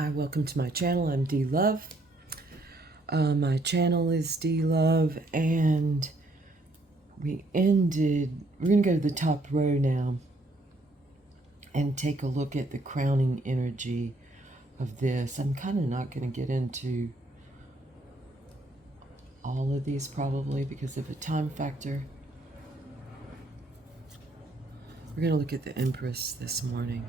Hi, welcome to my channel. I'm D Love. My channel is D Love, and we're gonna go to the top row now and take a look at the crowning energy of this. I'm kind of not going to get into all of these probably because of a time factor. We're going to look at the Empress this morning.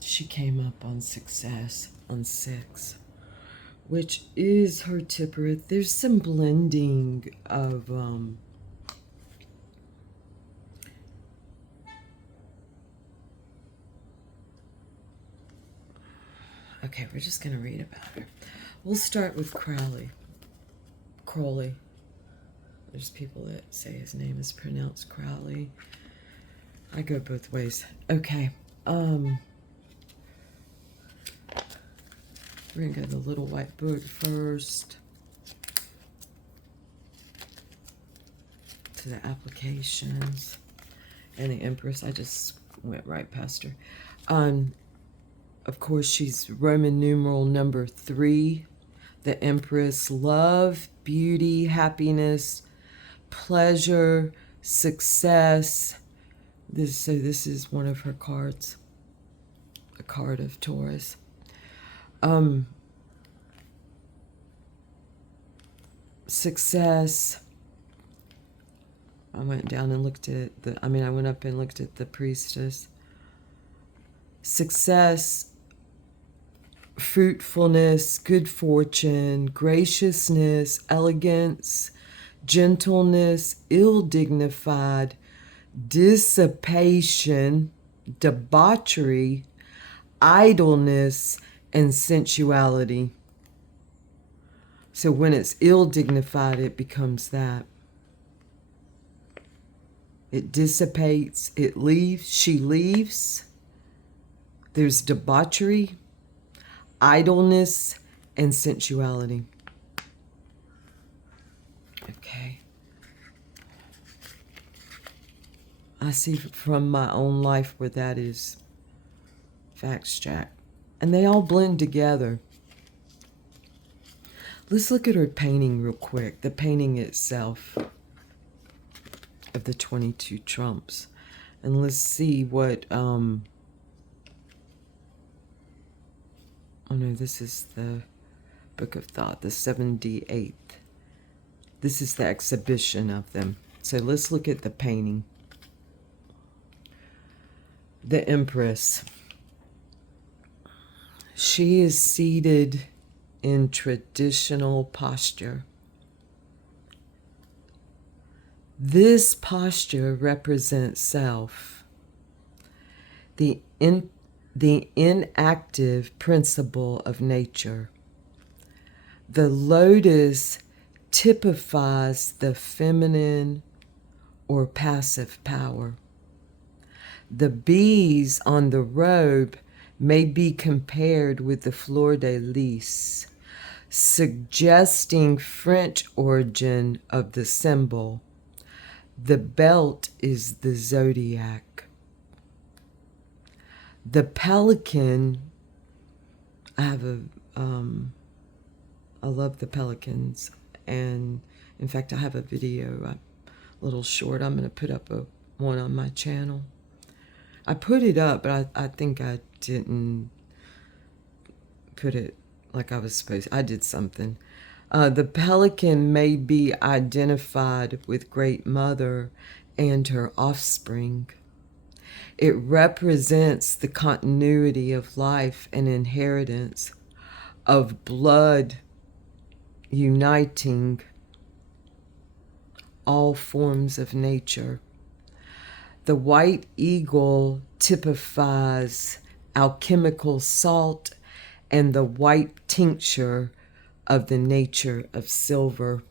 She came up on success on 6, which is her Tipper. There's some blending of okay, we're just going to read about her. We'll start with Crowley. There's people that say his name is pronounced Crowley. I go both ways. Okay. We're going to go to the Little White Book first. To the applications. And the Empress. I just went right past her. Of course, she's Roman numeral number 3. The Empress. Love, beauty, happiness, pleasure, success. This is one of her cards. A card of Taurus. Success. I went down and looked at I went up and looked at the Priestess. Success, fruitfulness, good fortune, graciousness, elegance, gentleness, ill-dignified, dissipation, debauchery, idleness, and sensuality. So when it's ill-dignified, it becomes that. It dissipates, it leaves, she leaves. There's debauchery, idleness, and sensuality. Okay. I see from my own life where that is facts, Jack. And they all blend together. Let's look at her painting real quick. The painting itself of the 22 trumps. And let's see what... oh no, this is the Book of Thought, the 78th. This is the exhibition of them. So let's look at the painting. The Empress. She is seated in traditional posture. This posture represents self, the inactive principle of nature. The lotus typifies the feminine or passive power. The bees on the robe may be compared with the fleur de lis, suggesting French origin of the symbol. The belt is the zodiac. The pelican, I love the pelicans, and in fact I have a video, a little short. I'm going to put up one on my channel. I put it up, but I think I didn't put it like I was supposed to. I did something. The pelican may be identified with Great Mother and her offspring. It represents the continuity of life and inheritance of blood uniting all forms of nature. The white eagle typifies alchemical salt and the white tincture of the nature of silver.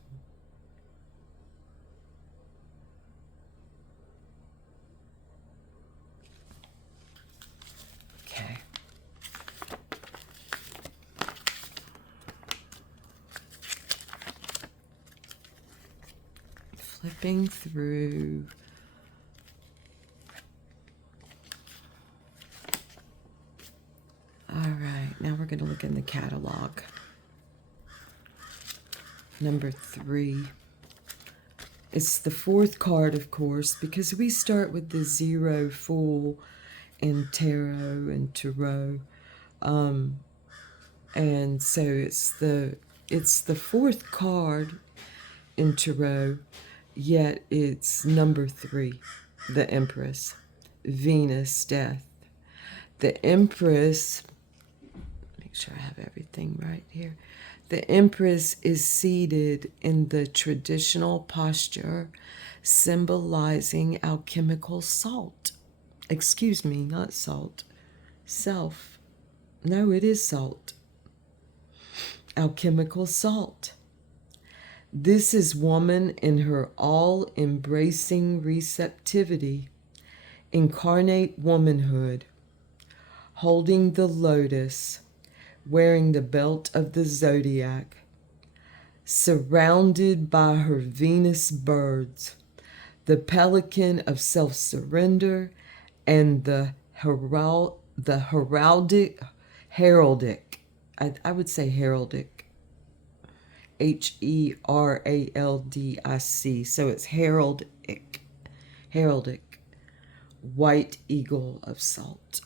Okay. Flipping through. right, now we're going to look in the catalog. Number 3. It's the 4th card, of course, because we start with the 0 Fool in tarot and tarot. And so it's the 4th card in tarot, yet it's number 3, the Empress, Venus, death. The Empress, make sure I have everything right here. The Empress is seated in the traditional posture symbolizing alchemical salt. Excuse me, not salt. Self. No, it is salt. Alchemical salt. This is woman in her all-embracing receptivity, incarnate womanhood, holding the lotus, wearing the belt of the zodiac, surrounded by her Venus birds, the pelican of self-surrender, and the heraldic, I would say heraldic, Heraldic, so it's heraldic, white eagle of salt.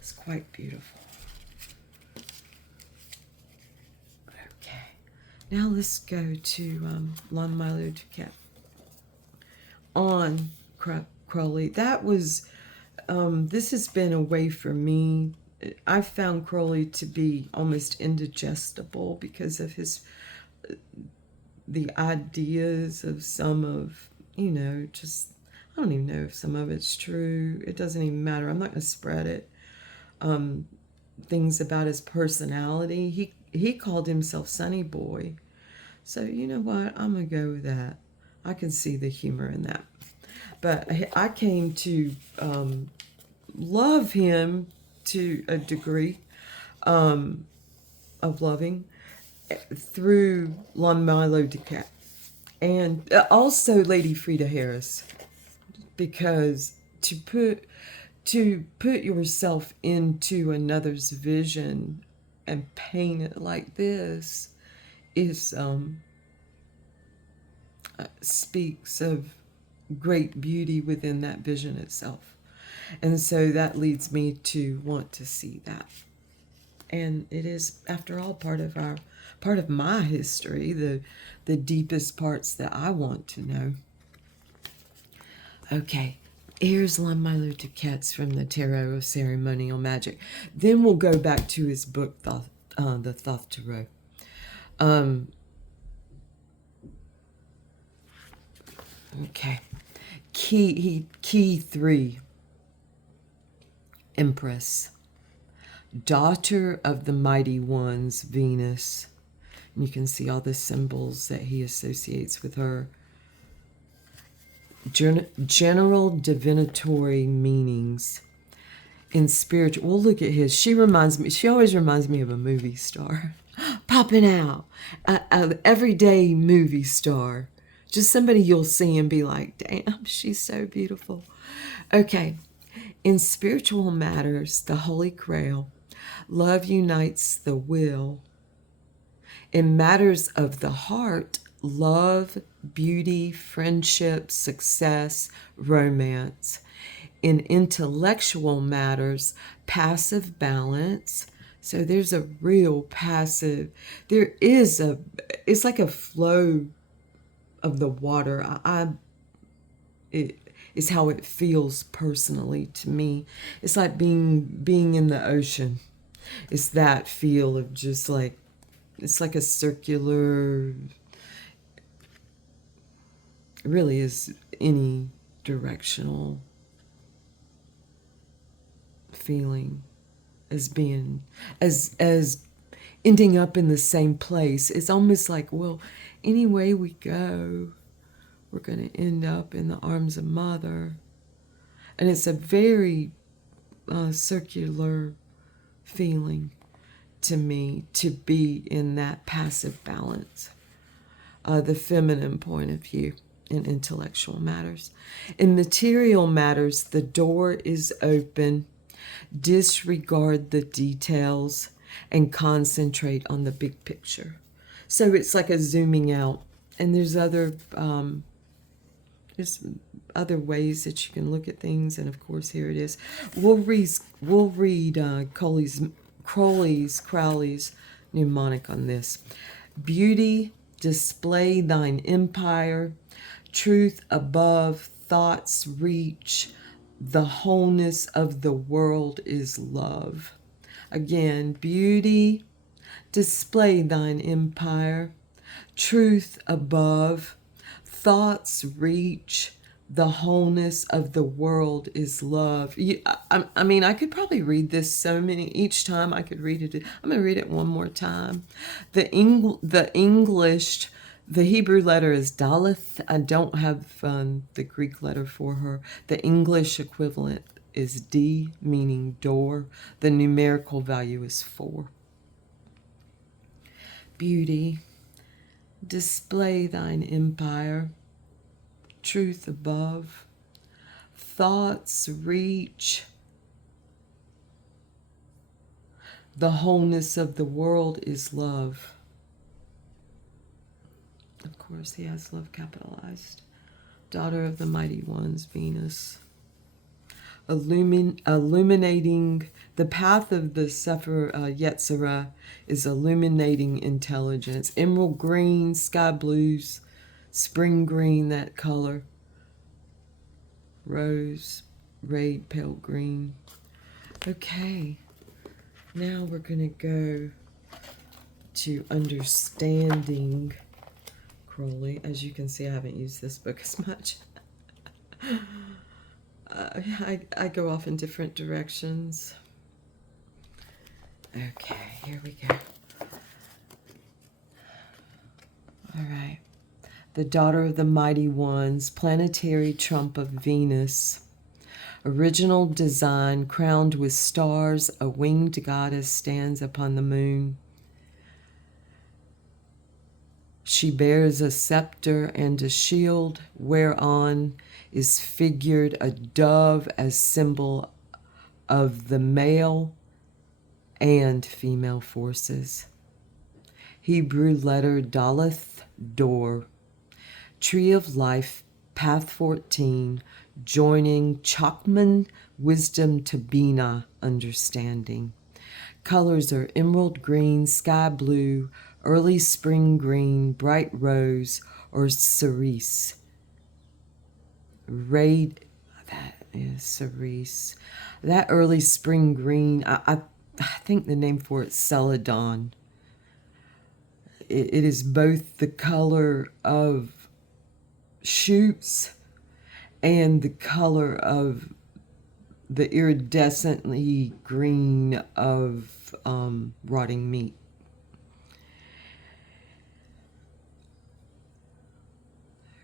It's quite beautiful. Okay, now let's go to Lon-Milo DuQuette on Crowley. That was, this has been a way for me. I found Crowley to be almost indigestible because of the ideas of some of, just, I don't even know if some of it's true. It doesn't even matter. I'm not going to spread it. Things about his personality. He called himself Sunny Boy. So you know what? I'm going to go with that. I can see the humor in that. But I came to love him to a degree of loving through Lon-Milo DuQuette. And also Lady Freda Harris. Because to put yourself into another's vision and paint it like this is speaks of great beauty within that vision itself. And so that leads me to want to see that. And it is, after all, part of my history, the deepest parts that I want to know. Okay, here's Lon-Milo DuQuette's from the Tarot of Ceremonial Magic. Then we'll go back to his book, the Thoth Tarot. Okay, key 3. Empress, daughter of the mighty ones, Venus. And you can see all the symbols that he associates with her. General divinatory meanings in spiritual. Well, look at his. She always reminds me of a movie star popping out, an everyday movie star. Just somebody you'll see and be like, damn, she's so beautiful. Okay. In spiritual matters, the Holy Grail, love unites the will. In matters of the heart, love, beauty, friendship, success, romance. In intellectual matters, passive balance. So there's a real passive, it's like a flow of the water. It is how it feels personally to me. It's like being in the ocean. It's that feel of just like, it's like a circular, it really is any directional feeling as being, as ending up in the same place. It's almost like, well, any way we go, we're going to end up in the arms of Mother. And it's a very circular feeling to me to be in that passive balance, the feminine point of view. in intellectual matters. In material matters, the door is open. Disregard the details and concentrate on the big picture. So it's like a zooming out. And there's other ways that you can look at things. And of course, here it is. We'll read Crowley's mnemonic on this. Beauty, display thine empire. Truth above, thoughts reach. The wholeness of the world is love. Again, beauty, display thine empire. Truth above, thoughts reach. The wholeness of the world is love. I mean, I could probably read this each time I could read it. I'm going to read it one more time. The English, the Hebrew letter is Daleth. I don't have the Greek letter for her. The English equivalent is D, meaning door. The numerical value is 4. Beauty, display thine empire. Truth above, thoughts reach. The wholeness of the world is love. Of course, he has love capitalized. Daughter of the mighty ones, Venus. Illuminating the path of the Sefer Yetzirah is illuminating intelligence. Emerald green, sky blues, spring green, that color. Rose, red, pale green. Okay, now we're going to go to understanding Crowley. As you can see, I haven't used this book as much. I go off in different directions. Okay, here we go. All right. The daughter of the mighty ones, planetary trump of Venus. Original design, crowned with stars, a winged goddess stands upon the moon. She bears a scepter and a shield, whereon is figured a dove as symbol of the male and female forces. Hebrew letter Daleth, door. Tree of life, path 14, joining Chakman, wisdom to Bina, understanding. Colors are emerald green, sky blue, early spring green, bright rose, or cerise. That is cerise. That early spring green, I think the name for it, celadon. It is both the color of shoots and the color of the iridescently green of rotting meat.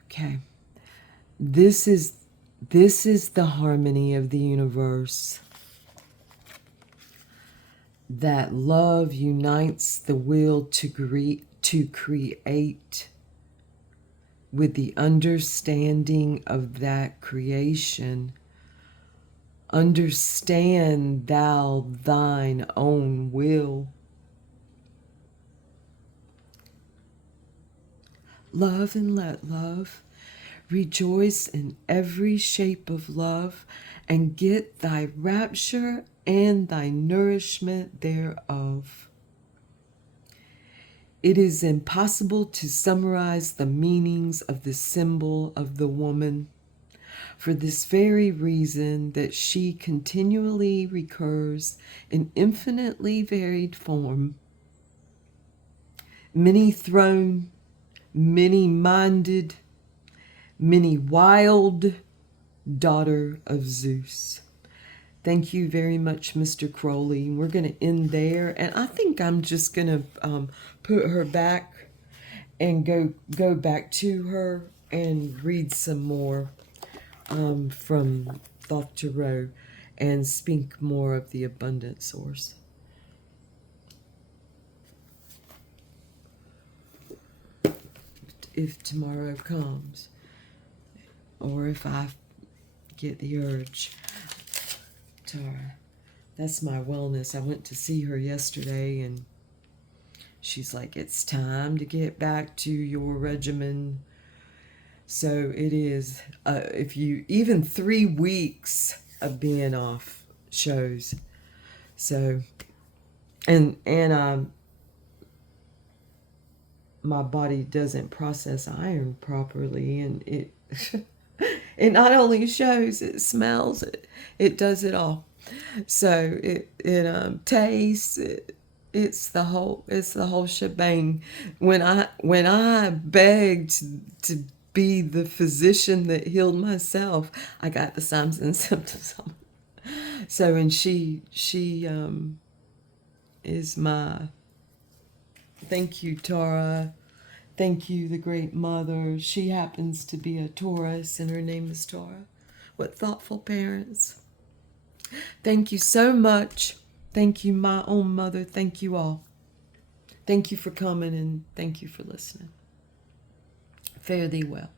Okay, this is the harmony of the universe. That love unites the will to create with the understanding of that creation. Understand thou thine own will. Love and let love. Rejoice in every shape of love, and get thy rapture and thy nourishment thereof. It is impossible to summarize the meanings of the symbol of the woman, for this very reason that she continually recurs in infinitely varied form. Many-throned, many-minded, many-wild daughter of Zeus. Thank you very much, Mr. Crowley. We're going to end there, and I think I'm just going to put her back and go back to her and read some more from Thoth Tarot and speak more of the abundant source. If tomorrow comes. or if I get the urge. Tara, that's my wellness. I went to see her yesterday, and she's like, it's time to get back to your regimen. So it is, if you, even 3 weeks of being off shows. So, and my body doesn't process iron properly, and it it not only shows, it smells, it does it all. So it tastes, it's the whole shebang. When I begged to be the physician that healed myself, I got the signs and symptoms. So, and she is my, thank you, Tara. Thank you, the great mother. She happens to be a Taurus, and her name is Tara. What thoughtful parents. Thank you so much. Thank you, my own mother. Thank you all. Thank you for coming, and thank you for listening. Fare thee well.